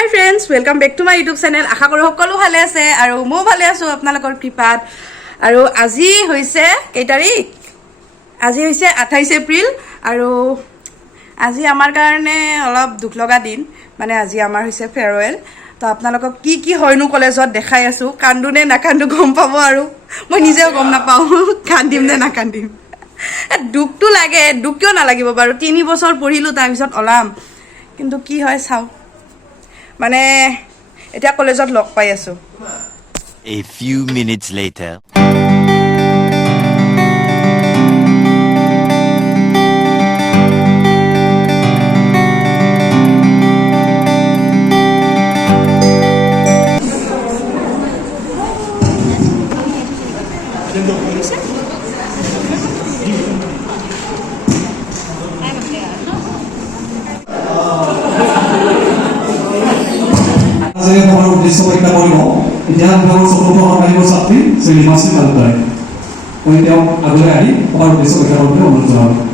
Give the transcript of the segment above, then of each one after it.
Hi friends, welcome back to my YouTube channel. আশা কৰো সকলো ভালে আছে আৰু মই ভালে আছো আপোনালোকৰ কৃপাত। আৰু আজি হৈছে কেই তাৰিখ? আজি হৈছে 28 এপ্ৰিল আৰু আজি আমাৰ কাৰণে অলপ দুখ লগা দিন। মানে আজি আমাৰ হৈছে ফেয়াৰৱেল। তো আপোনালোকক কি হয়নো কলেজত দেখাই আছো। কান্দু নে নাকান্দু গম পাব আৰু মই নিজেও গম নাপাও কান্দিম নে নাকান্দিম। দুখটো লাগে, দুখ কিয় নালাগিব বাৰু? 3 বছৰ পঢ়িলো তাৰ পিছত ওলাম। কিন্তু কি হয় চাও। মানে এটা কলেজত লগ পাই আছো। A few minutes later. Saya baru besok kita mau, dia baru sebelum orang lain bersatu, saya masih tahu. Untuk yang agak hari, baru besok kita mau berjalan.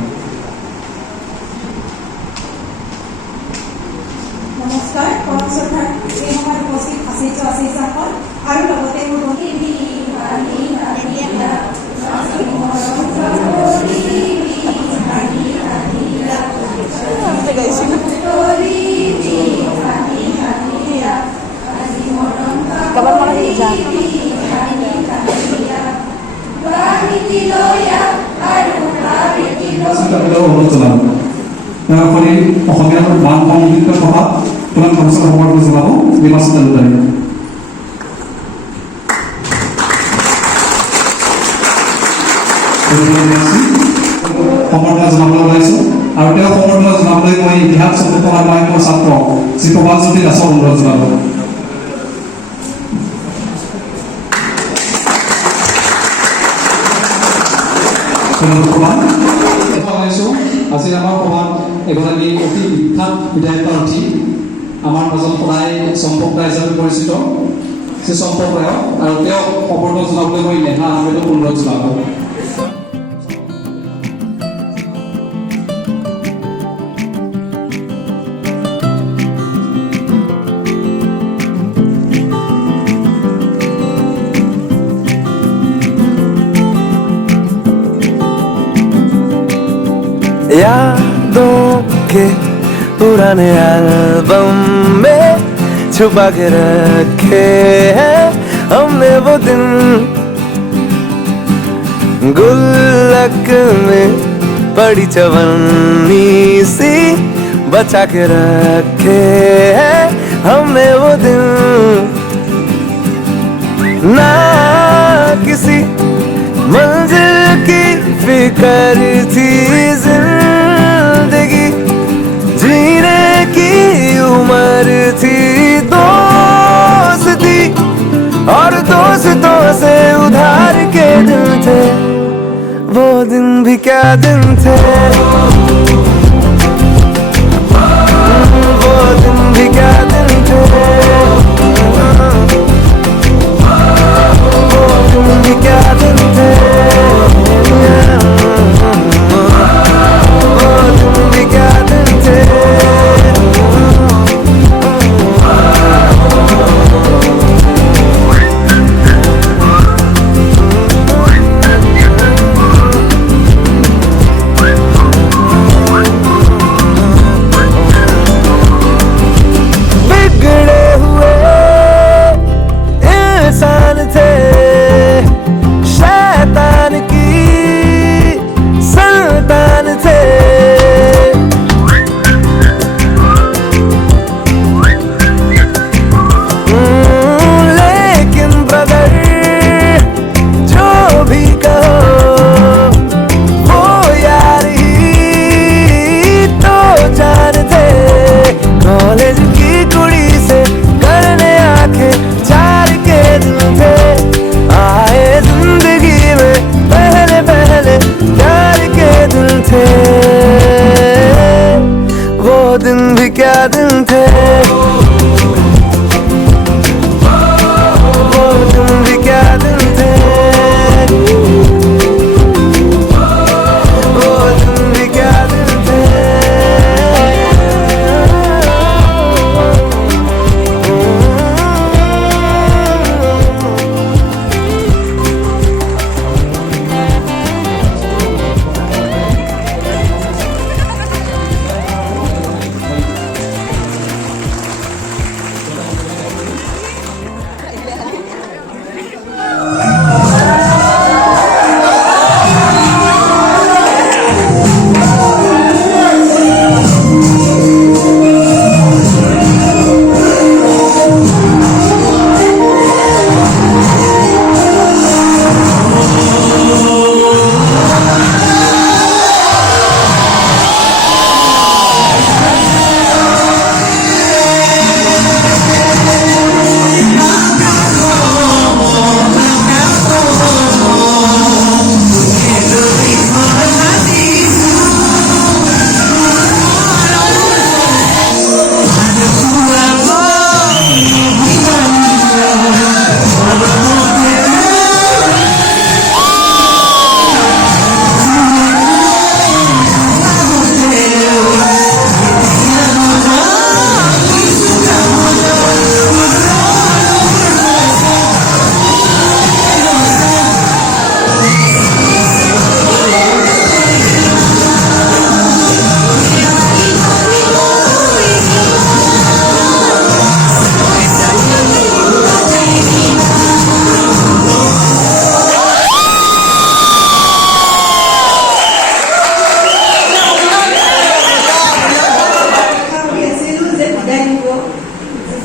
নমস্কাৰ কনসাৰ্ট এই আমাৰ উপস্থিত আছে সকল আৰু লগতে মোৰ বন্ধু Kita belum berjalan. Yang kali pokoknya bahan pemungkit kota, dengan profesor Howard Roosevelt di masa lalu tadi. Terima kasih. Pemerintah Jemaah Malaysia, artinya pemerintah Jemaah Malaysia mau lihat seperti orang lain satu, si pembantu tidak soal Roosevelt. আজি আমাৰ সভাত এগৰাকী অতি বিখ্যাত বিধায়ক প্ৰাৰ্থী আমাৰ মাজত সদায় সম্পৰ্ক হিচাপে পৰিচিত সেই সম্পৰ্ক আৰু তেওঁ অৱৰ্তন জনাবলৈ মই নেহা আহমেদক অনুৰোধ জনাব। यादों के पुराने एल्बम में छुपा के रखे हैं हमने वो दिन, गुल्लक में पड़ी चवन्नी सी बचा के रखे हैं हमने वो दिन। ना किसी मंजिल की फिकर थी जिंदगी, जीने की उम्र थी दोस्ती और दोस्तों से उधार के दिन थे, वो दिन भी क्या दिन थे, वो दिन भी क्या दिन थे, वो दिन भी क्या दिन थे, वो दिन भी क्या दिन थे।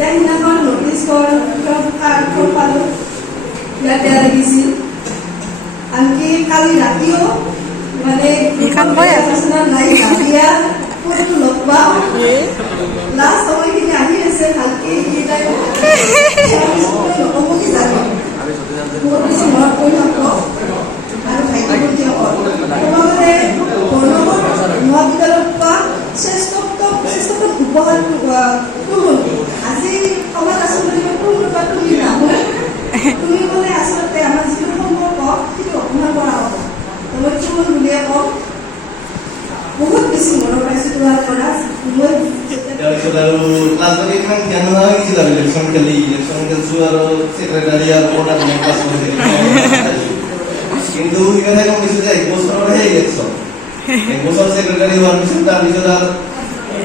এতিয়া সিদিনাখন নটিছ পালোঁ ইয়াতে লাগিছিল আনকি কালি ৰাতিও মানে আলোচনা নাই ৰাতিয়া ফোনটো লগ পাওঁ লাষ্ট সময়খিনি আহি আছে ভালকে এইকেইটাই নক'ব কি জানো বহুত বেছি মনত কৰি থাকোঁ আৰু ভাইটি ভণ্টিসকল তোমালোকে বৰ্ণগত মহাবিদ্যালয়ত পোৱা শ্ৰেষ্ঠতম উপহাৰটো তুলুন আজি সমাজ আচলতে পূৰ্ণতা তুমি নাহয় তুমি ক'লে আচলতে আমাৰ যিটো সম্পৰ্ক সেইটো অপমান কৰা হ'ব মই তুলুন বুলিয়ে কওঁ বহুত বেছি মনত পাইছোঁ তোমাৰ পৰা মই তাৰপিছত আৰু ক্লাছ বাকী ইমান জ্ঞান নোহোৱা হৈছিল আৰু ইলেকশ্যন খেলিছোঁ আৰু ছেক্ৰেটাৰী আৰু ক্লাছ কিন্তু ইমানে গম পাইছোঁ যে 1 বছৰৰহে ইলেকশ্যন 1 বছৰ ছেক্ৰেটাৰী হোৱাৰ পিছত তাৰপিছত আৰু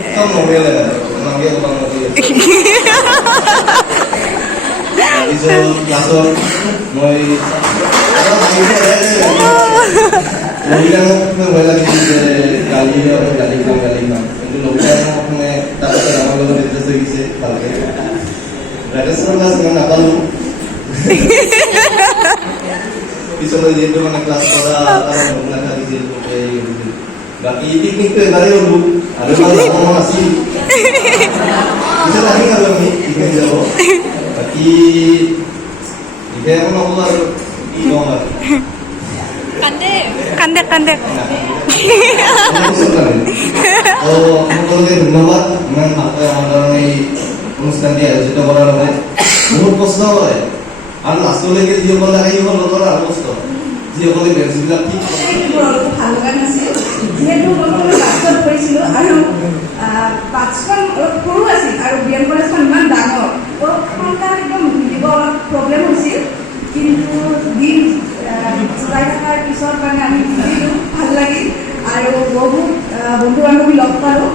একদম নবেলে নামকে কথা নকৰি তাৰপিছত ক্লাছত মই লবিতাঙক ভয় লাগিছিল যে গালি খাম কিন্তু লবিতাঙক মানে তাৰপিছত আমাৰ লগত এডজাষ্ট হৈ গৈছে ভালকে ৰাকেশৰ ক্লাছ ইমান নাপালোঁ পিছলৈ যিহেতু মানে ক্লাছ কৰা মোক নাথাকিছিল বাকী পিকনিকটো এবাৰেই হ'লোঁ আৰু ইমান যাব মন আছিল পিছত আহিম আৰু আমি পিকনিক যাব বাকী এতিয়া নক'ব আৰু কি ক'ম আৰু কান্দে সকলোকে ধন্যবাদ ইমান ভালকৈ আমাৰ কাৰণে এই অনুষ্ঠানটি আয়োজিত কৰাৰ বাবে বহুত কষ্ট হয় আৰু লাষ্টলৈকে যিসকলে আহি লগৰ আৰু কষ্ট যিসকলে বেঞ্চবিলাক ঠিক ভাল লগা নাছিল যিহেতু মই বাছত কৰিছিলোঁ আৰু বাছখন অলপ সৰু আছিল আৰু বিএম কলেজখন ইমান ডাঙৰ সোনকালে একদম দিব অলপ প্ৰব্লেম হৈছিল কিন্তু দিন চলাই থকাৰ পিছত মানে আমি বুজিলোঁ ভাল লাগিল আৰু বহুত বন্ধু বান্ধৱী লগ পালোঁ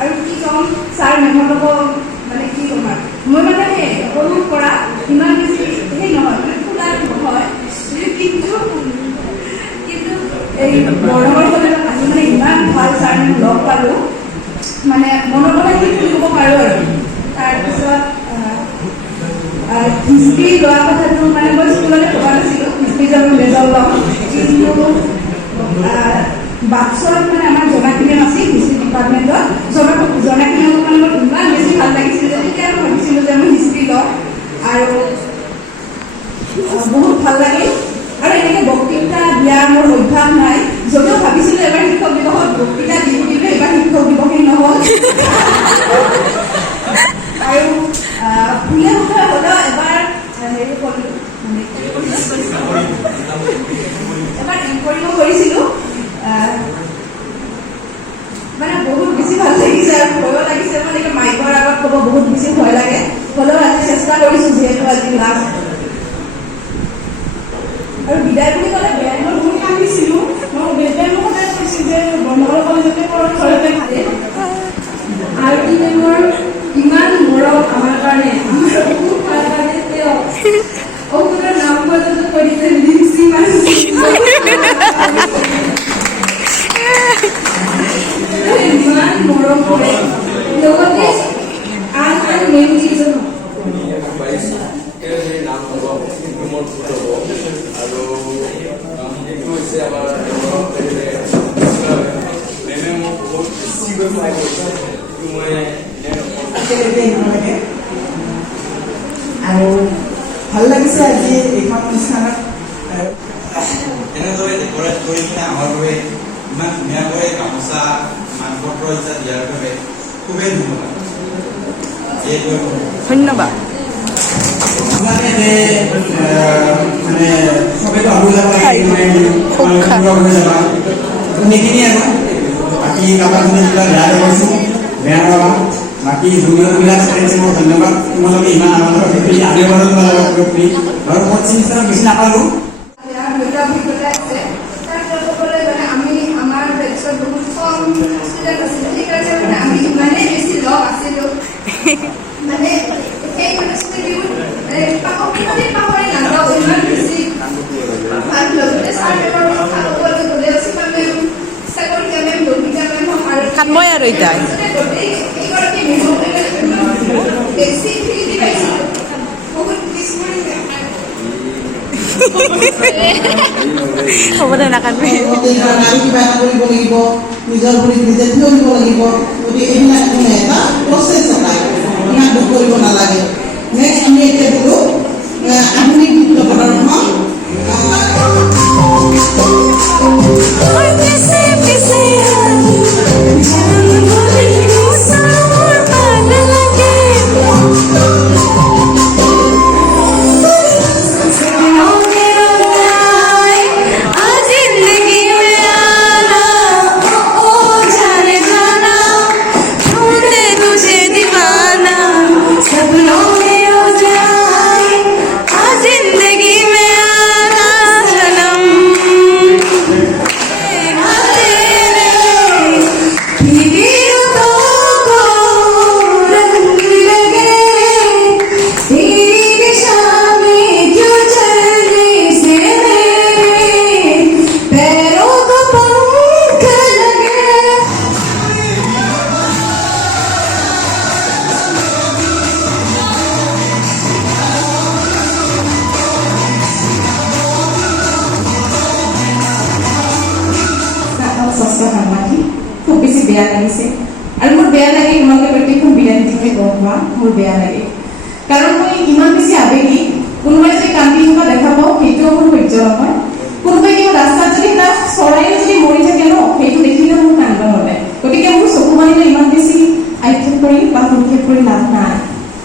আৰু কি ক'ম ছাৰ মেমহঁতকো মানে কি ক'ম আৰু মই মানে সেই অনুভৱ কৰা ইমান বেছি সেই নহয় মানে খোলা নহয় কিন্তু এই বৰ্ণগৰ কলেজত আহি মানে ইমান ভাল ছাৰ লগ পালোঁ মানে মনৰ কথা কি কৰিব পাৰোঁ আৰু তাৰপিছত হিষ্ট্ৰী লোৱা কথাটো মানে মই স্কুলতে ভবা নাছিলোঁ হিষ্ট্ৰী যাব মেজৰ ল'ম কিন্তু বাছৰত মানে আমাৰ জনাখিনি আছিল হিষ্ট্ৰী ডিপাৰ্টমেণ্টত জনাখিনি মানে মোৰ ইমান বেছি ভাল লাগিছিল যে তেতিয়া মই ভাবিছিলোঁ যে মই হিষ্ট্ৰী ল'ম আৰু বহুত ভাল লাগিল আৰু এনেকৈ বক্তৃতা দিয়া মোৰ অভ্যাস নাই যদিও ভাবিছিলোঁ এবাৰ শিক্ষক দিৱসত বক্তৃতা দিম কিন্তু এবাৰ শিক্ষক দিৱসেই নহ'ল আৰু ফুলে উঠা হ'লেও এবাৰ হেৰি কৰিলোঁ এবাৰ এংকৰিঙো কৰিছিলোঁ মানে বহুত বেছি ভাল লাগিছে আৰু ভয়ো লাগিছে মানে মাইকৰ আগত ক'ব বহুত বেছি ভয় লাগে হ'লেও আজি চেষ্টা কৰিছোঁ যিহেতু আজি লাষ্ট আৰু বিদায় বুলি ক'লে বেয়া মই বহুত কান্দিছিলোঁ মই বেদাই মোক সদায় কৈছোঁ যে বৰ্ণগৰ কলেজতে ঘৰতে ভালে আৰু মোৰ ইমান মৰম আমাৰ কাৰণে আমাৰ বহুত ভাল কাৰণে তেওঁ অসুৰৰ নাম পৰ্যন্ত কৈ দিছে লিপচি মাৰিছে ইমান মৰম কৰে লগতে আন মেইন যিজন আৰু ভাল লাগিছে আজি এইখন অনুষ্ঠানত এনেদৰে ডেকৰেট কৰি কিনে আমাৰ বাবে ইমান ধুনীয়াকৈ গামোচা মানপত্ৰ ইত্যাদি দিয়াৰ বাবে খুবেই ধন্যবাদ মানে সবেতো আৰু যাবা সেইখিনি আৰু বাকী কাৰোবাৰ যদি কিবা বেয়া কৰিছোঁ বেয়া নাপাবা বাকী জুনিয়ৰবিলাক চাইছে মই ধন্যবাদ তোমালোকে ইমান আনন্দ আগেবাৰো তোমালোকক আৰু মই চিন্তা বেছি নাপালোঁ অভিজ্ঞতা আছে ক'বলৈ গ'লে আমি আমাৰ বেটছত বহুত কম ষ্টুডেণ্ট আছিলোঁ সেইকাৰণে মানে আমি ইমানেই বেছি লগ আছিলোঁ মানে সেই মানে স্মৃতিবোৰ পাহৰি নাযাওঁ ইমান বেছি ভাল লগতে ছাৰ মেমৰ কথা ক'বলৈ গ'লে চিপা মেম চাকৰিকা মেম বৰ্ণিকা মেম হওক আৰু কাটবই আৰু এতিয়া এইগৰাকী মেমক হ'ব দে নাকাটবি আৰু কিবা এটা কৰিব লাগিব নিজৰ ভৰিত নিজে থিয় দিব লাগিব গতিকে এইবিলাক মানে এটা প্ৰচেছ এটা ইমান দুখ কৰিব নালাগে নেক্সট আমি এতিয়া বোলো আধুনিক নৃত্য প্ৰদৰ্শন খুব বেছি বেয়া লাগিছে আৰু মোৰ বেয়া লাগে তোমালোকে প্ৰত্যেকখন বিৰিয়ানী দিলে গম পোৱা মোৰ বেয়া লাগে কাৰণ মই ইমান বেছি আৱেগিক কোনোবাই যদি কান্দি থকা দেখা পাওঁ সেইটোও মোৰ সহ্য নহয় কোনোবাই কিবা ৰাস্তাত যদি তাত চৰাই যদি মৰি থাকে ন সেইটো দেখিলে মোৰ কান্দ নলয় গতিকে মোৰ চকু মাৰিলে ইমান বেছি আক্ষেপ কৰি বা সংক্ষেপ কৰি লাভ নাই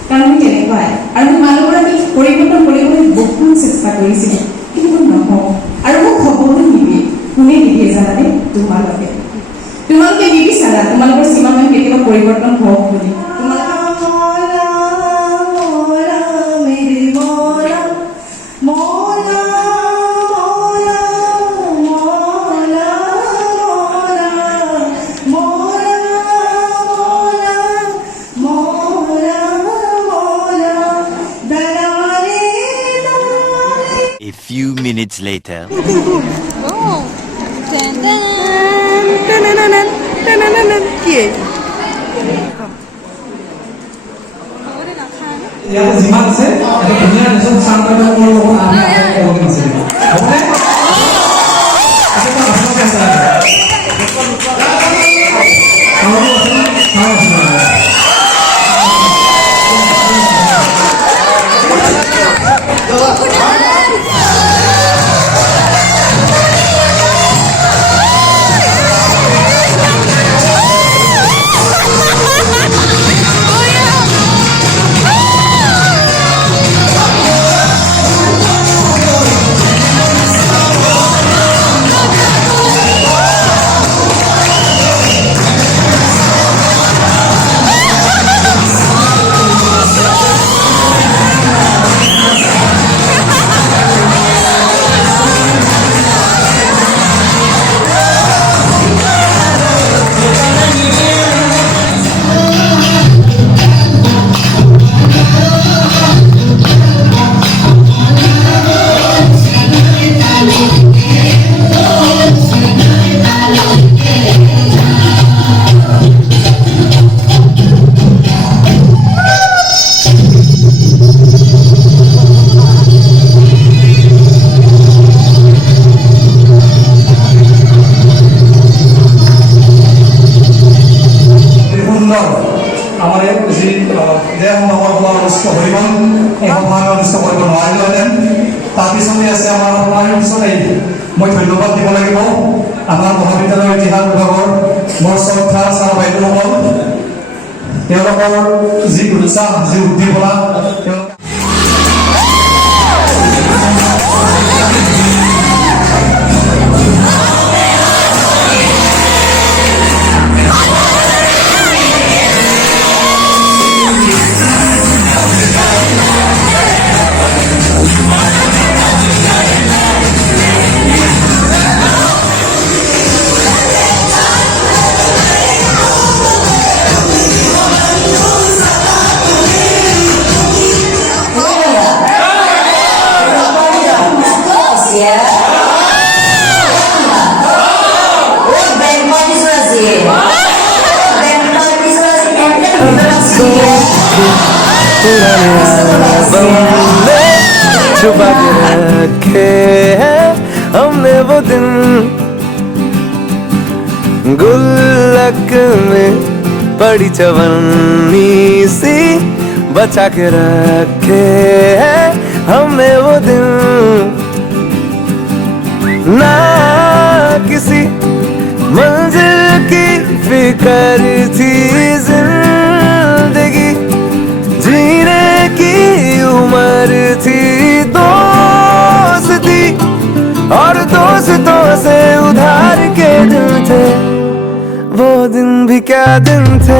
কাৰণ মই তেনেকুৱাই আৰু মই মানুহগৰাকী পৰিৱৰ্তন কৰিবলৈ বহুত চেষ্টা কৰিছিলোঁ কিন্তু মোৰ নহওঁ আৰু মোক খবৰো নিদিয়ে কোনে নিদিয়ে জানানে তোমালোকে নিবিচাৰা তোমালোকৰ সীমামান কেতিয়াবা পৰিৱৰ্তন হওক বুলি A few minutes later. কি ইয়াতে যিমান আছে এটা ধুনীয়া নেশ্যন চাৰ্টাৰ মোৰ লগত আমি একেলগে নাচিম হ'বনে আমাৰ যি দেহ মনৰ অনুষ্ঠিত হৰিবন এই সভালৈ অনুষ্ঠিত কৰিব নোৱাৰিলেহেঁতেন তাৰপিছতে আছে আমাৰ সভাৰ পিছতে মই ধন্যবাদ দিব লাগিব আমাৰ মহাবিদ্যালয়ৰ ইতিহাস বিভাগৰ মোৰ শ্ৰদ্ধা ছাৰ বাইদেউসকল তেওঁলোকৰ যি উৎসাহ যি উদ্দীপনা पुराने एल्बम में छुपा के रखे हैं हमने वो दिन गुल्लक में पड़ी चवन्नी सी बचा के रखे हैं हमने वो दिन। ना किसी मंजिल की फिकर थी जिंदगी, जीने की उम्र थी, दोस्ती और दोस्तों से उधार के दिन थे, वो दिन भी क्या दिन थे।